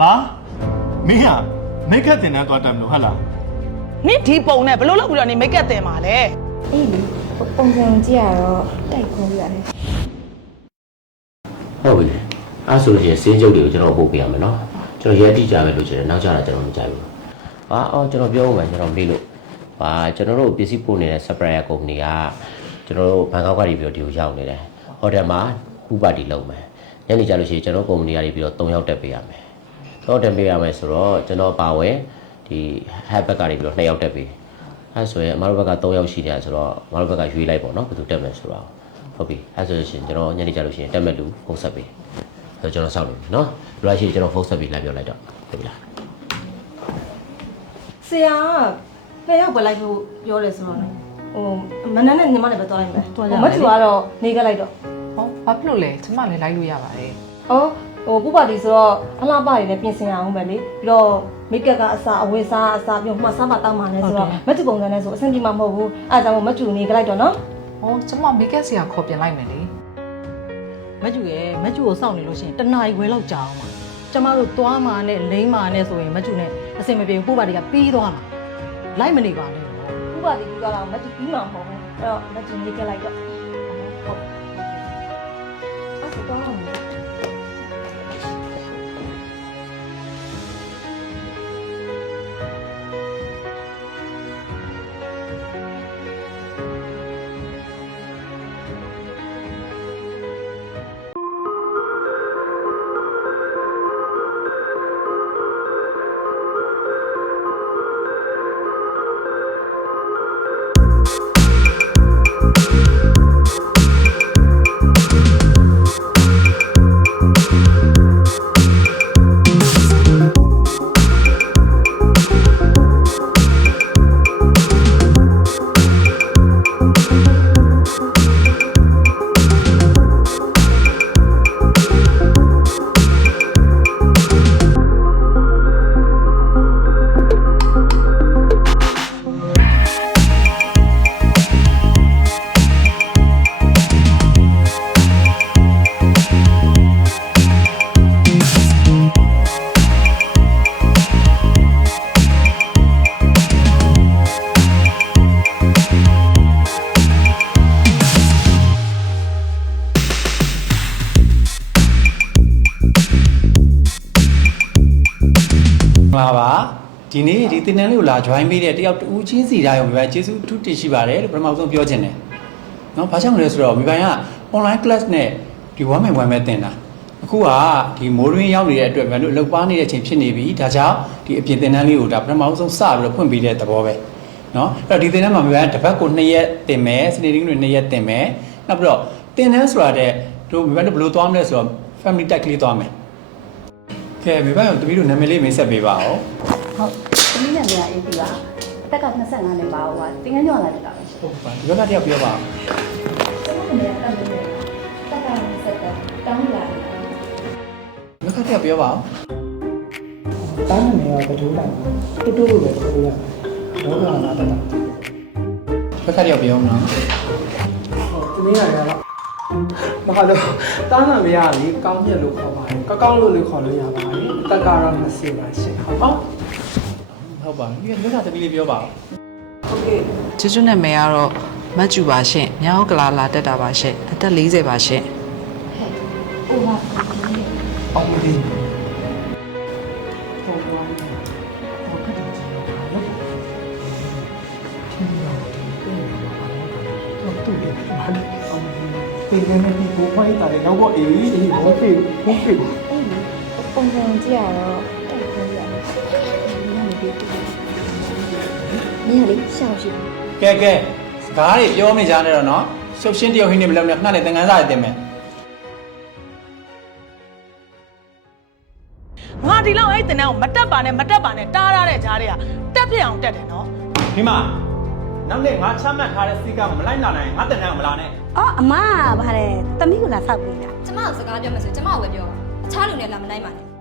ဘာမင်းကမိတ်ကတင်တဲ့သွားတယ်မလို့ဟုတ်လား နင်ဒီပုံနဲ့ဘလို့လောက်ပြီးတော့နေမိတ်ကပ်တင်ပါလဲ အေးလေပုံစံကြည့်ရတော့တိုက်ခိုးရတယ် ဟုတ်ပြီအဲ့ဆိုရင်စင်းကျုပ်တွေကိုကျွန်တော်ပို့ပေးရမယ်နော်ကျွန်တော်ရဲတိကြမယ်လို့ကျွန်တော်နောက်ကျတာကျွန်တော်မကြိုက်ဘူးအော်ကျွန်တော်ပြောဦးမယ်ကျွန်တော်မေးလို့ကျွန်တော်တို့ပစ္စည်းပို့နေတဲ့ supplier company ကကျွန်တော်တို့ဘန်ကောက်ကနေပြီးတော့ဒီကိုရောက်နေတယ်ဟိုတယ်မှာဥပဒေလုပ်မယ်ညနေကြလို့ရှိရင်ကျွန်တော် company ကနေပြီးတော့3ယောက်တက်ပေးရမယ်တော့တက်ပေးရမယ်ဆိုတော့ကျွန်တော်ပါဝင်ဒီ head back ကနေပြီးတော့2ယောက်တက်ပေးအဲ့ဆိုရင်အမတို့ဘက်က3ယောက်ရှိတယ်ဆိုတော့အမတို့ဘက်ကရွေးလိုက်ပေါ့နော်ဘယ်သူတက်မယ်ဆိုတော့ဟုတ်ပြီအဲ့ဆိုရင်ကျွန်တော်ညနေကြလို့ရှိရင်တက်မဲ့လူဖုန်းဆက်ပေးဆိုတော့ကျွန်တော်စောင့်နေပြီနော်လူလာရှိကျွန်တော်ဖုန်းဆက်ပေးလိုက်ပြောလိုက်တော့ဟုတ်ပြီလား ဆရာကဖះရောက်ပဲလိုက်ဖို့ပြောတယ်ဆိုတော့လေဟိုမနက်နဲ့ညီမလည်းပဲသွားလိုက်မယ်မချူကတော့နေခဲ့လိုက်တော့ ဟောဘာဖြစ်လို့လဲကျမလည်းလိုက်လို့ရပါတယ် ဟိုပူပါတီဆိုတော့အလားပါတွေလည်းပြင်ဆင်ရအောင်ပဲလေပြီးတော့မိတ်ကပ်ကအစားအဝတ်စားအစားပြီးမှစားမတောင်းမှလည်းဆိုတော့မချူပုံစံနဲ့ဆိုအဆင်ပြေမှာမဟုတ်ဘူးအဲဒါကြောင့်မချူနေခဲ့လိုက်တော့နော် ဟောကျမမိတ်ကက်စီကခေါ်ပြန်လိုက်မယ်လေ မကျူရဲ့မကျူကိုစောင့်နေလို့ရှိရင်တနားရီခွဲလောက်ကြာအောင်ပါကျမတို့သွားမှာနဲ့လိမ့်မှာနဲ့ဆိုရင်မကျူနဲ့အစင်မပြေဘူးပို့ပါတီကပြီးသွားမှာလိုက်မနေပါနဲ့ ပူပါတီကတော့မချူပြီးမှမဟုတ်ဘူးအဲ့တော့မချူနေခဲ့လိုက်တော့ဟုတ်အဲ့ဆိုတော့ လာပါဒီနေ့ဒီတင်တန်းလေးကိုလာ join ပေးတဲ့တယောက်တူချင်းစီတိုင်းကိုမိဘကျေးဇူးအထူးတင်ရှိပါတယ်လို့ပထမဆုံးပြောချင်တယ်။နော်ဘာကြောင့်လဲဆိုတော့မိဘက online class နဲ့ဒီ one by one ပဲတင်တာအခုကဒီမိုးရင်းရောက်နေတဲ့အတွက်မိဘတို့အလုပ်ပါနေတဲ့အချိန်ဖြစ်နေပြီဒါကြောင့်ဒီအပြင်တင်တန်းလေးကိုဒါပထမဆုံးစပြီးတော့ဖွင့်ပေးတဲ့သဘောပဲနော်အဲ့တော့ဒီတင်တန်းမှာမိဘကတစ်ပတ်ကို2ရက်တင်မယ်စနေနေ့တွေ2ရက်တင်မယ်နောက်ပြီးတော့တင်တန်းဆိုတာတဲ့တို့မိဘတို့ဘယ်လိုသွားမလဲဆိုတော့ family tag လေးသွားမယ်ကဲမိဘတို့တပီးတို့နာမည်လေးမင်းဆက်ပေးပါဦး ဟုတ်သမီးနဲ့မရအေးပြီပါအသက်က25နှစ်ပါဟိုကတင်ငန်းညောလာတက်တာပဲရှင် ဟုတ်ပါဒီဘက်ကတယောက်ပြောပါဦး ကျွန်မကလည်းတက်နေတယ်တက်က27တောင်းလာတယ် ဘက်ကတယောက်ပြောပါဦး တားနေရတော့တူလိုက်တူတူလို့ပဲပြောရတော့ကလာတော့ ဘက်ကတယောက်ပြောနော် သူနေရတော့မဟာတော့တားနာမရလေကောင်းမြတ်လို့ခေါ်ပါတယ်ကောင်းလို့လည်းခေါ်လို့ရပါတယ်တက်ကတော့20ပါရှင်ဟုတ်ပါ ဟုတ်ပါပြီဒီဘက်ကတပီးလေးပြောပါဦး ဟုတ်ကဲ့ ချွတ်ချွတ်နဲ့မယ်ကတော့မတ်ကျူပါရှင်မြောက်ကလာလာတက်တာပါရှင်အသက်40ပါရှင် ဟိုက အောင်မင်း ဟိုက တော့ကတည်းကနော်တော့တူတယ်ဘာလဲအောင်မင်းပြင်နေပြီဘိုးဖိုက်တာလေတော့အေးဘိုးဖေးအေးလေပုံစံကြည့်ရတော့တိုက်ခိုးရတယ်မင်းလေရှောက်ရှိ ကဲကဲစကားတွေပြောနေကြတယ်တော့နော်ရှုပ်ရှင်းတယောက်ဟင်းနေမလို့နဲ့ခဏနဲ့သင်္ကန်းစားရတင်မယ် ငါဒီလောက်အဲ့တင်တန်းကိုမတက်ပါနဲ့တားရတဲ့ကြားတွေကတက်ပြအောင်တက်တယ်နော် ဒီမှာနောက်နေ့ငါချမှတ်ထားတဲ့စီကံကိုမလိုက်လာနိုင်ငါတင်တန်းကိုမလာနဲ့ အော်အမကဗါတယ်သမီးကိုလာဆောက်ပေးတာ ကျမကိုစကားပြောမယ်ဆိုကျမကိုပဲပြောပါအခြားလူနဲ့လာမနိုင်ပါနဲ့